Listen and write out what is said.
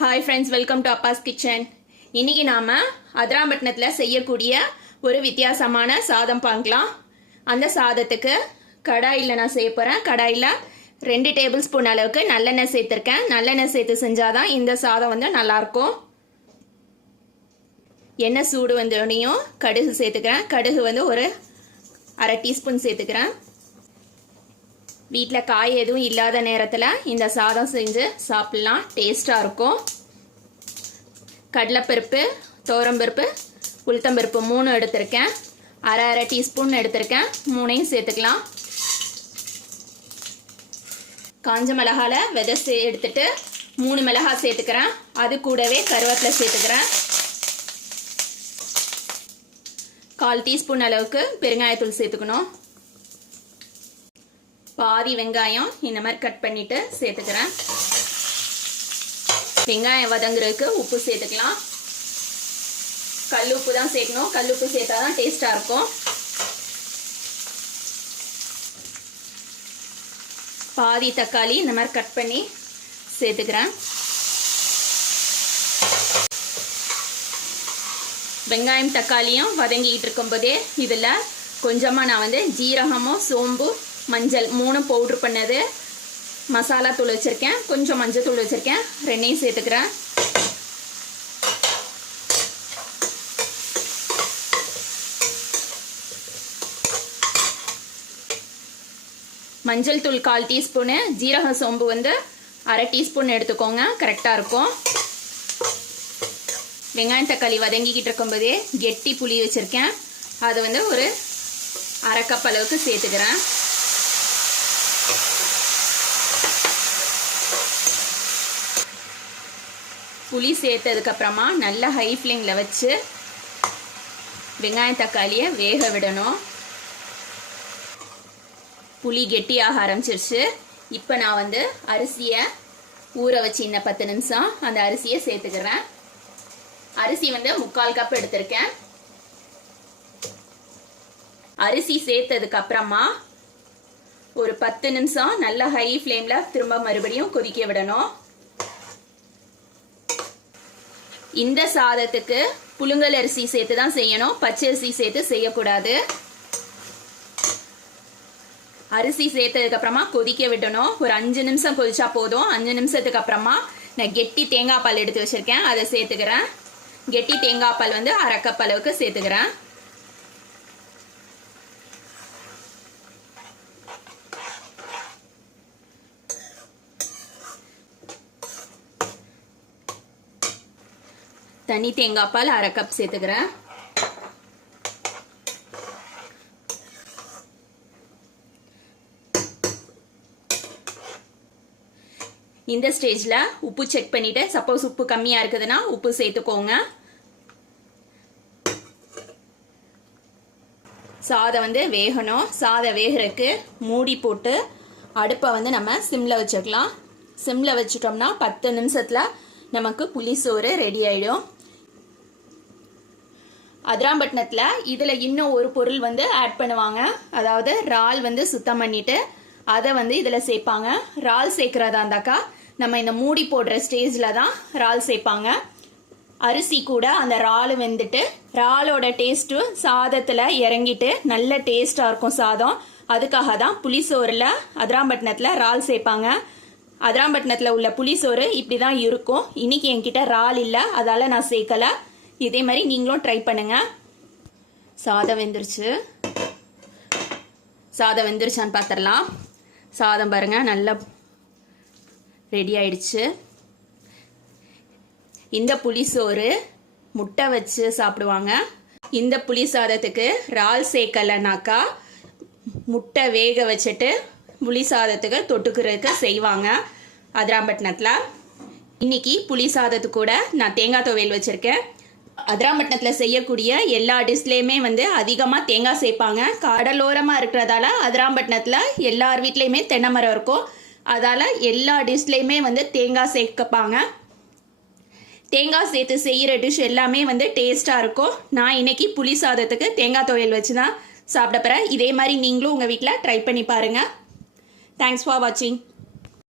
Hi friends, welcome to Abbas kitchen. இன்னைக்கு நாம அதிராம்பட்டினத்தில் செய்யக்கூடிய ஒரு வித்தியாசமான சாதம் பார்க்கலாம். அந்த சாதத்துக்கு கடாயில் நான் செய்ய போகிறேன். கடாயில் 2 டேபிள் ஸ்பூன் அளவுக்கு நல்லெண்ணெய் சேர்த்துருக்கேன். நல்லெண்ணெய் சேர்த்து செஞ்சாதான் இந்த சாதம் வந்து நல்லாயிருக்கும். எண்ணெய் சூடு வந்தோடனையும் கடுகு சேர்த்துக்கிறேன். கடுகு வந்து ஒரு 1/2 டீஸ்பூன் சேர்த்துக்கிறேன். வீட்டில் காய் எதுவும் இல்லாத நேரத்தில் இந்த சாதம் செஞ்சு சாப்பிட்லாம், டேஸ்ட்டாக இருக்கும். கடலைப்பருப்பு, துவரம்பருப்பு, உளுத்தம்பருப்பு 3 எடுத்திருக்கேன். 1/2 டீஸ்பூன் எடுத்திருக்கேன். 3ஐயும் சேர்த்துக்கலாம். காஞ்ச மிளகால விதை எடுத்துட்டு 3 மிளகாய் சேர்த்துக்கிறேன். அது கூடவே கருவேப்பிலை சேர்த்துக்கிறேன். 1/4 டீஸ்பூன் அளவுக்கு பெருங்காயத்தூள் சேர்த்துக்கணும். பாதி வெங்காயம் இந்த மாதிரி கட் பண்ணிட்டு சேர்த்துக்கிறேன். வெங்காயம் வதங்குறதுக்கு உப்பு சேர்த்துக்கலாம். கல் உப்பு தான் சேர்க்கணும். கல் உப்பு சேர்த்தாதான் டேஸ்டா இருக்கும். பாதி தக்காளி இந்த மாதிரி கட் பண்ணி சேர்த்துக்கிறேன். வெங்காயம் தக்காளியும் வதங்கிட்டு இருக்கும்போதே இதில் கொஞ்சமாக நான் வந்து ஜீரகமும் சோம்பு மஞ்சள் 3 பவுட்ரு பண்ணது மசாலா தூள் வச்சுருக்கேன். கொஞ்சம் மஞ்சள் தூள் வச்சுருக்கேன். 2ஐயும் சேர்த்துக்கிறேன். மஞ்சள் தூள் 1/4 டீஸ்பூனு, ஜீரக சோம்பு வந்து 1/2 டீஸ்பூன் எடுத்துக்கோங்க, கரெக்டாக இருக்கும். வெங்காயம் தக்காளி வதங்கிக்கிட்டு இருக்கும்போதே கெட்டி புளி வச்சுருக்கேன். அது வந்து ஒரு 1/2 கப் அளவுக்கு சேர்த்துக்கிறேன். புளி சேர்த்ததுக்கு அப்புறமா நல்லா ஹை ஃப்ளேமில் வச்சு வெங்காயம் தக்காளியை வேக விடணும். புளி கெட்டியாக ஆரம்பிச்சிருச்சு. இப்போ நான் வந்து அரிசியை ஊற வச்சு இன்னும் 10 நிமிஷம் அந்த அரிசியை சேர்த்துக்கிறேன். அரிசி வந்து 3/4 கப் எடுத்திருக்கேன். அரிசி சேர்த்ததுக்கு அப்புறமா ஒரு 10 நிமிஷம் நல்லா ஹை ஃப்ளேமில் திரும்ப மறுபடியும் கொதிக்க விடணும். இந்த சாதத்துக்கு புழுங்கல் அரிசி சேர்த்து தான் செய்யணும், பச்சை அரிசி சேர்த்து செய்யக்கூடாது. அரிசி சேர்த்ததுக்கு அப்புறமா கொதிக்க விடணும். ஒரு 5 நிமிஷம் கொதிச்சா போதும். 5 நிமிஷத்துக்கு அப்புறமா நான் கெட்டி தேங்காய் பால் எடுத்து வச்சிருக்கேன், அதை சேர்த்துக்கிறேன். கெட்டி தேங்காய் பால் வந்து 1/2 கப் அளவுக்கு சேர்த்துக்கிறேன். தனி தேங்காய் பால் 1/2 கப் சேர்த்துக்கிறேன். இந்த ஸ்டேஜ்ல உப்பு செக் பண்ணிட்டு, சப்போஸ் உப்பு கம்மியா இருக்குதுன்னா உப்பு சேர்த்துக்கோங்க. சாதம் வந்து வேகணும். சாதம் வேகிறதுக்கு மூடி போட்டு அடுப்பை வந்து நம்ம சிம்ல வச்சுக்கலாம். சிம்ல வச்சுட்டோம்னா 10 நிமிஷத்துல நமக்கு புளிசோறு ரெடி ஆயிடும். அதிராம்பட்டினத்தில் இதில் இன்னும் ஒரு பொருள் வந்து ஆட் பண்ணுவாங்க. அதாவது இறால் வந்து சுத்தம் பண்ணிட்டு அதை வந்து இதில் சேர்ப்பாங்க. இறால் சேர்க்கிறதா இருந்தாக்கா நம்ம இந்த மூடி போடுற ஸ்டேஜில் தான் இறால் சேர்ப்பாங்க. அரிசி கூட அந்த இறால் வெந்துட்டு இறாலோட டேஸ்ட்டு சாதத்தில் இறங்கிட்டு நல்ல டேஸ்டாக இருக்கும் சாதம். அதுக்காக தான் புளிசோறில் அதிராம்பட்டினத்தில் இறால் சேர்ப்பாங்க. அதிராம்பட்டினத்தில் உள்ள புளிசோறு இப்படி தான் இருக்கும். இன்னைக்கு என்கிட்ட இறால் இல்லை, அதால நான் சேர்க்கல. இதே மாதிரி நீங்களும் ட்ரை பண்ணுங்க. சாதம் வெந்துருச்சு. சாதம் வெந்துருச்சான்னு பார்த்துடலாம். சாதம் பாருங்க நல்லா ரெடி ஆயிடுச்சு. இந்த புளிசோறு முட்டை வச்சு சாப்பிடுவாங்க. இந்த புளி சாதத்துக்கு இறால் சேர்க்கலனாக்கா முட்டை வேக வச்சுட்டு புளி சாதத்துக்கு தொட்டுக்கிறதுக்கு செய்வாங்க அதிராம்பட்டினத்தில். இன்னைக்கு புளி சாதத்து கூட நான் தேங்காய் துவையல் வச்சிருக்கேன். அதிராம்பட்டினத்தில் செய்யக்கூடிய எல்லா டிஷ்லேயுமே வந்து அதிகமாக தேங்காய் சேர்ப்பாங்க. கடலோரமாக இருக்கிறதால அதிராம்பட்டினத்தில் எல்லார் வீட்லேயுமே தென்னை மரம் இருக்கும். அதால் எல்லா டிஷ்லேயுமே வந்து தேங்காய் சேர்க்கப்பாங்க. தேங்காய் சேர்த்து செய்கிற டிஷ் எல்லாமே வந்து டேஸ்ட்டாக இருக்கும். நான் இன்னைக்கு புளி சாதத்துக்கு தேங்காய் துவையல் வச்சு தான் சாப்பிட போகிறேன். இதே மாதிரி நீங்களும் உங்கள் வீட்டில் ட்ரை பண்ணி பாருங்கள். தேங்க்ஸ் ஃபார் வாட்சிங்.